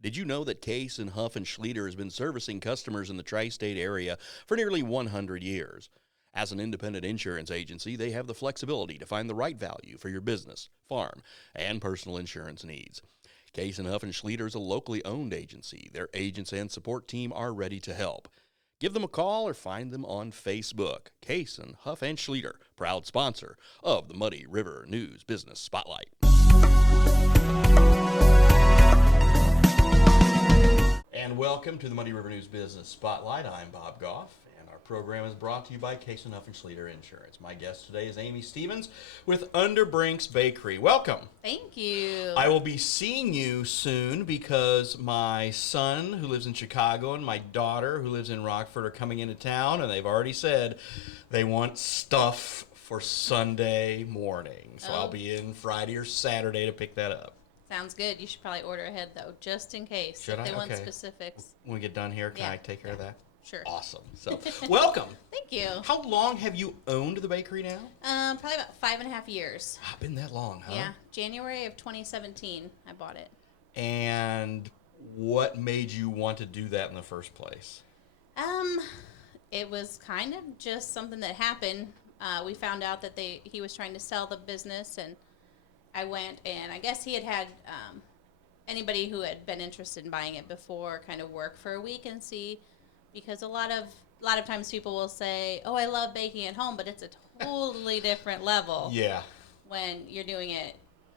Did you know that Case and Huff and Schlieder has been servicing customers in the tri-state area for nearly 100 years? As an independent insurance agency, they have the flexibility to find the right value for your business, farm, and personal insurance needs. Case and Huff and Schlieder is a locally owned agency. Their agents and support team are ready to help. Give them a call or find them on Facebook. Case and Huff and Schlieder, proud sponsor of the Muddy River News Business Spotlight. And welcome to the Muddy River News Business Spotlight. I'm Bob Goff, and our program is brought to you by Case and Huff and Schlieder Insurance. My guest today is Amy Stevens with Underbrinks Bakery. Welcome. Thank you. I will be seeing you soon because my son, who lives in Chicago, and my daughter, who lives in Rockford, are coming into town, and they've already said they want stuff for Sunday morning. So I'll be in Friday or Saturday to pick that up. Sounds good. You should probably order ahead, though, just in case. Should if they I? want Okay. specifics. When we get done here, can I take care of that? Sure. Awesome. So, welcome. Thank you. How long have you owned the bakery now? Probably about 5.5 years. Been that long, huh? Yeah. January of 2017, I bought it. And what made you want to do that in the first place? It was kind of just something that happened. We found out that he was trying to sell the business, and I went, and I guess he had anybody who had been interested in buying it before kind of work for a week and see, because a lot of times people will say, "Oh, I love baking at home," but it's a totally different level. Yeah. When you're doing it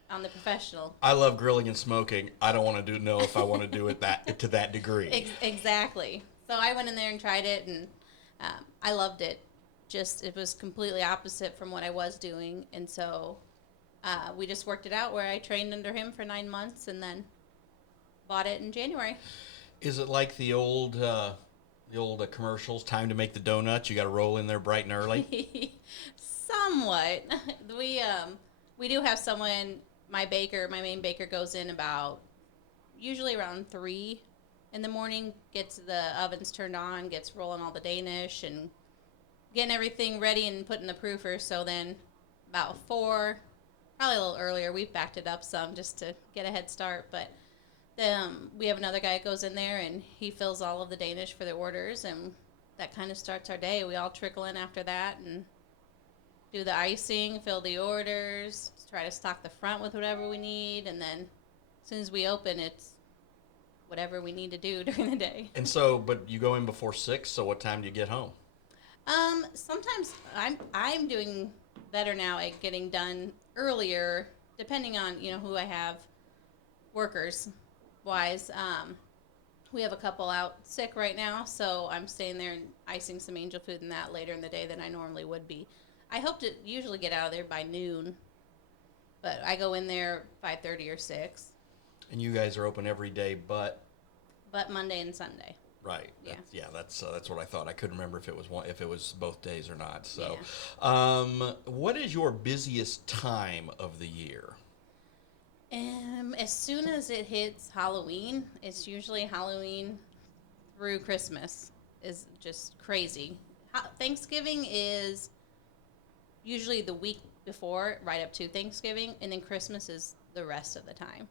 on the professional. I love grilling and smoking. I don't want to know if I want to do it to that degree. Exactly. So I went in there and tried it, and I loved it. Just it was completely opposite from what I was doing, and so we just worked it out where I trained under him for 9 months and then bought it in January. Is it like the old commercials? Time to make the donuts. You got to roll in there bright and early. Somewhat. We do have someone. My main baker, goes in usually around 3 in the morning. Gets the ovens turned on. Gets rolling all the Danish and getting everything ready and putting the proofer. So then about 4. Probably a little earlier. We've backed it up some just to get a head start, but we have another guy that goes in there and he fills all of the Danish for the orders, and that kind of starts our day. We all trickle in after that and do the icing, fill the orders, try to stock the front with whatever we need, and then as soon as we open, it's whatever we need to do during the day. And so, but you go in before 6, so what time do you get home? Sometimes I'm doing better now at getting done earlier, depending on who I have workers wise. We have a couple out sick right now, so I'm staying there and icing some angel food and that later in the day than I normally would be. I hope to usually get out of there by noon, but I go in there 5:30 or 6. And you guys are open every day, but Monday and Sunday. right. Yeah. That's what I thought. I couldn't remember if it was both days or not. So, Yeah. what is your busiest time of the year? As soon as it hits Halloween, it's usually Halloween through Christmas is just crazy. Thanksgiving is usually the week before, right up to Thanksgiving, and then Christmas is the rest of the time.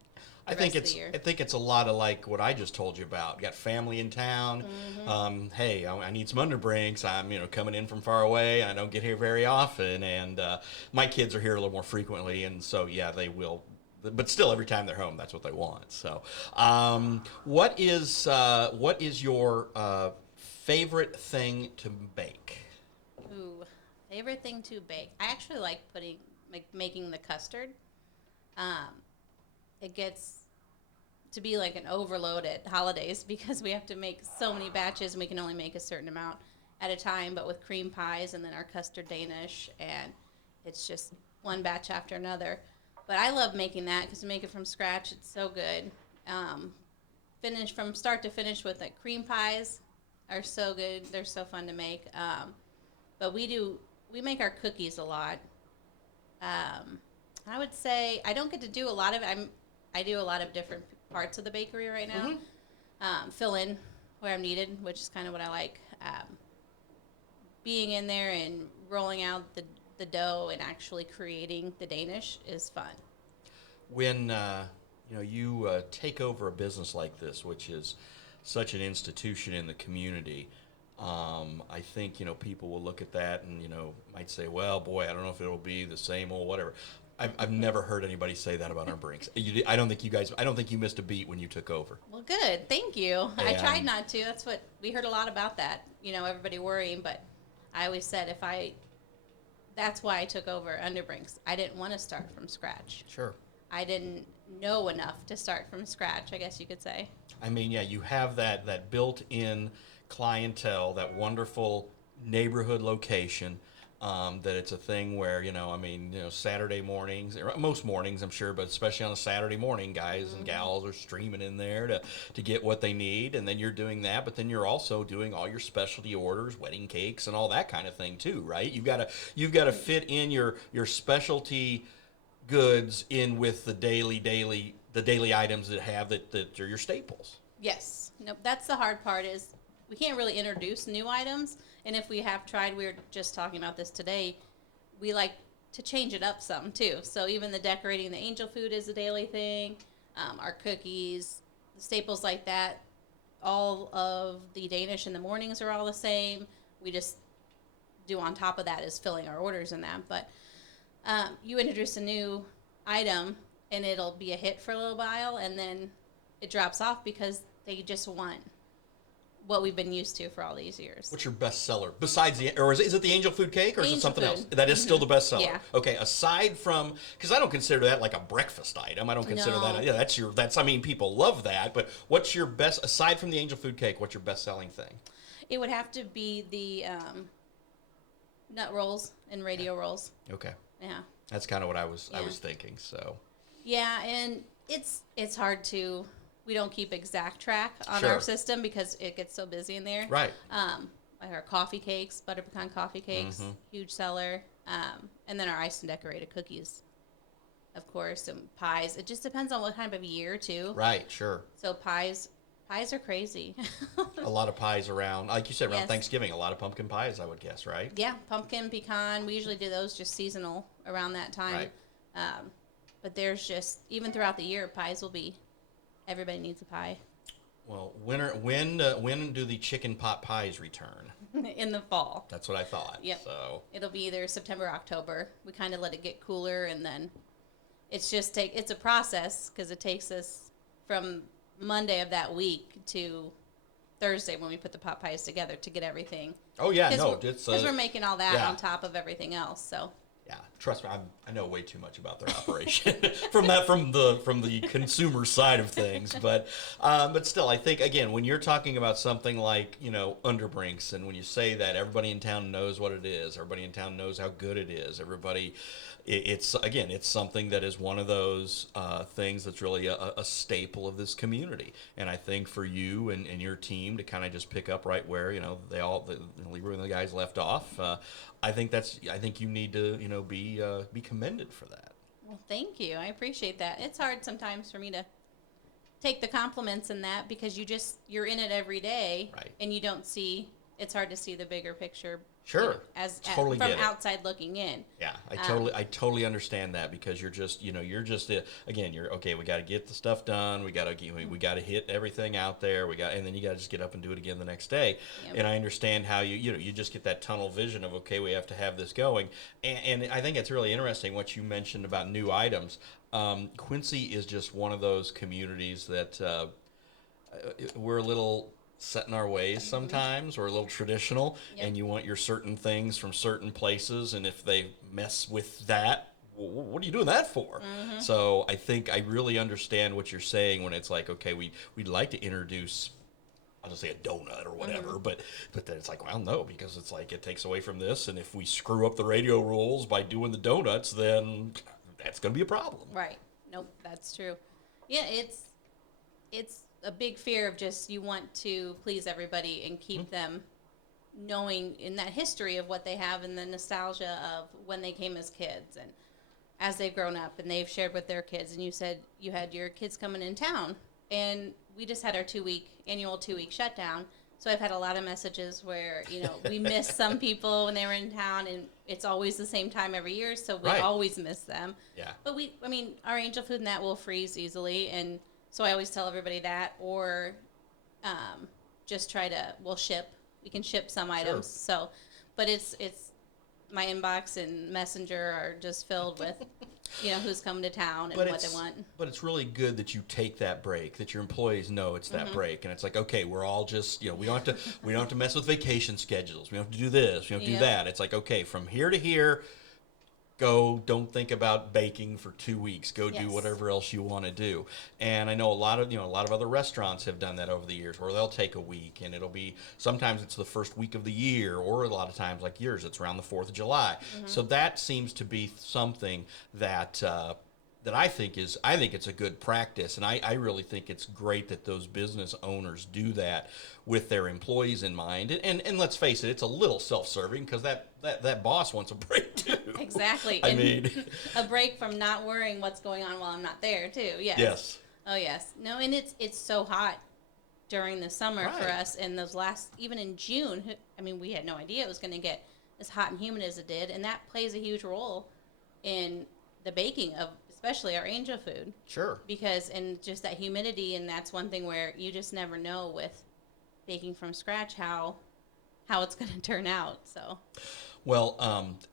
I think it's a lot of like what I just told you about. You got family in town. Mm-hmm. Hey, I need some underbrinks. I'm coming in from far away. I don't get here very often, and my kids are here a little more frequently, and so yeah, they will. But still, every time they're home, that's what they want. So, what is your favorite thing to bake? Ooh, favorite thing to bake. I actually like making the custard. It gets to be like an overload at holidays because we have to make so many batches and we can only make a certain amount at a time. But with cream pies and then our custard Danish, and it's just one batch after another. But I love making that because to make it from scratch, it's so good. Finish from start to finish with like cream pies are so good. They're so fun to make. But we make our cookies a lot. I would say I don't get to do a lot of it. I do a lot of different parts of the bakery right now. Mm-hmm. Fill in where I'm needed, which is kind of what I like. Being in there and rolling out the dough and actually creating the Danish is fun. When you take over a business like this, which is such an institution in the community. I think people will look at that and might say, "Well, boy, I don't know if it'll be the same old whatever." I've never heard anybody say that about Underbrinks. I don't think I don't think you missed a beat when you took over. Well, good. Thank you. I tried And not to. That's what we heard a lot about that. Everybody worrying, but I always said that's why I took over Underbrinks. I didn't want to start from scratch. sure. I didn't know enough to start from scratch, I guess you could say. I mean, yeah, you have that built-in clientele, that wonderful neighborhood location. That it's a thing where Saturday mornings, or most mornings, I'm sure, but especially on a Saturday morning, guys and gals are streaming in there to get what they need, and then you're doing that. But then you're also doing all your specialty orders, wedding cakes, and all that kind of thing too, right? You've got to fit in your specialty goods in with the daily items that are your staples. Yes. Nope. That's the hard part is we can't really introduce new items. And if we have tried, we were just talking about this today, we like to change it up some too. So even the decorating the angel food is a daily thing. Our cookies, the staples like that. All of the Danish in the mornings are all the same. We just do on top of that is filling our orders in that. But you introduce a new item and it'll be a hit for a little while and then it drops off because they just want what we've been used to for all these years. What's your best seller besides or is it the angel food cake or is it something else? Food. That is still the best seller. Yeah. Okay, aside from because I don't consider that like a breakfast item. I don't consider No. that. Yeah, that's. I mean, people love that. But what's your best aside from the angel food cake? What's your best selling thing? It would have to be the nut rolls and radio rolls. Okay, Yeah. that's kind of what I was Yeah. thinking. So Yeah, and it's hard to. We don't keep exact track on Sure. our system because it gets so busy in there. right. Like our coffee cakes, butter pecan coffee cakes, huge seller. And then our iced and decorated cookies, of course, and pies. It just depends on what kind of year too. Right, sure. So pies are crazy. A lot of pies around, like you said, around Yes. Thanksgiving. A lot of pumpkin pies, I would guess, right? Yeah, pumpkin, pecan. We usually do those just seasonal around that time. Right. But there's just even throughout the year, pies will be. Everybody needs a pie. Well, when do the chicken pot pies return? In the fall. That's what I thought. Yep. So It'll be either September, October. We kind of let it get cooler, and then it's a process because it takes us from Monday of that week to Thursday when we put the pot pies together to get everything. oh yeah, no, Because it's we're making all that yeah. on top of everything else. So yeah. Trust me, I know way too much about their operation from the consumer side of things. But still, I think again when you're talking about something like Underbrinks, and when you say that everybody in town knows what it is, everybody in town knows how good it is. It's something that is one of those things that's really a staple of this community. And I think for you and your team to kind of just pick up right where Leroy and the guys left off. I think you need to be commended for that. well, thank you. I appreciate that. It's hard sometimes for me to take the compliments in that because you're in it every day, Right. and you don't see. It's hard to see the bigger picture. Sure. From get it. outside looking in. Yeah, I totally understand that because you're okay. We got to get the stuff done. We got to hit everything out there. And then you got to just get up and do it again the next day. Yep. And I understand how you just get that tunnel vision of okay, we have to have this going. And I think it's really interesting what you mentioned about new items. Quincy is just one of those communities that we're a little set in our ways sometimes. We're a little traditional. Yep. And you want your certain things from certain places, and if they mess with that, what are you doing that for? So I think I really understand what you're saying when it's like, okay, we'd like to introduce, I'll just say a donut or whatever, but then it's like, well, no, because it's like it takes away from this, and if we screw up the radio rules by doing the donuts, then that's going to be a problem. Right. Nope. That's true. Yeah. It's a big fear of just you want to please everybody and keep them knowing in that history of what they have and the nostalgia of when they came as kids and as they've grown up and they've shared with their kids. And you said you had your kids coming in town, and we just had our annual 2-week shutdown. So I've had a lot of messages where, we miss some people when they were in town, and it's always the same time every year, so we Right. always miss them. Yeah. But our angel food and that will freeze easily, and so I always tell everybody that, or just we'll ship. We can ship some items. So, but it's my inbox and messenger are just filled with, who's coming to town and what they want. But it's really good that you take that break, that your employees know it's that break, and it's like, okay, we're all just, we don't have to mess with vacation schedules. We don't have to do this. We don't have to do that. It's like, okay, from here to here, go. Don't think about baking for 2 weeks. Go do whatever else you want to do. And I know a lot of other restaurants have done that over the years, where they'll take a week, and it'll be, sometimes it's the first week of the year, or a lot of times like yours, it's around the 4th of July. So that seems to be something that that I think it's a good practice, and I really think it's great that those business owners do that with their employees in mind. And let's face it, it's a little self-serving, because that boss wants a break too. Exactly. I mean, a break from not worrying what's going on while I'm not there too. Yes. Yes. Oh yes. No, and it's so hot during the summer for us, and even in June, we had no idea it was going to get as hot and humid as it did, and that plays a huge role in the baking of especially our angel food. Sure. And just that humidity, and that's one thing where you just never know with baking from scratch how it's going to turn out. So. Well,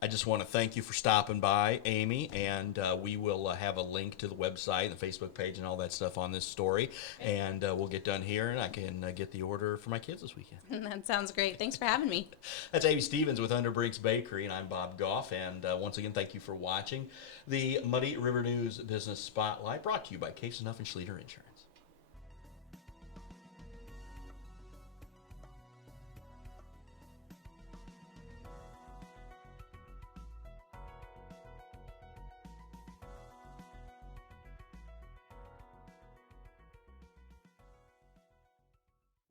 I just want to thank you for stopping by, Amy, and we will have a link to the website and the Facebook page and all that stuff on this story, and we'll get done here, and I can get the order for my kids this weekend. That sounds great. Thanks for having me. That's Amy Stevens with Underbrinks Bakery, and I'm Bob Goff, and once again, thank you for watching the Muddy River News Business Spotlight, brought to you by Case & Huff and Schleter Insurance.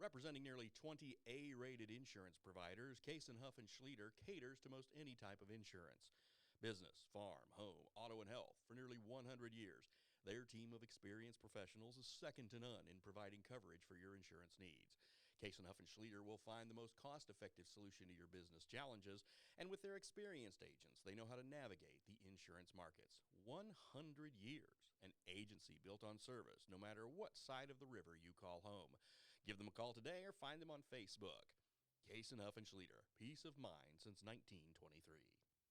Representing nearly 20 A-rated insurance providers, Case & Huff and Schleter caters to most any type of insurance. Business, farm, home, auto, and health. For nearly 100 years, their team of experienced professionals is second to none in providing coverage for your insurance needs. Case & Huff and Schleter will find the most cost-effective solution to your business challenges, and with their experienced agents, they know how to navigate the insurance markets. 100 years, an agency built on service, no matter what side of the river you call home. Give them a call today or find them on Facebook. Case & Huff and Schleter, peace of mind since 1923.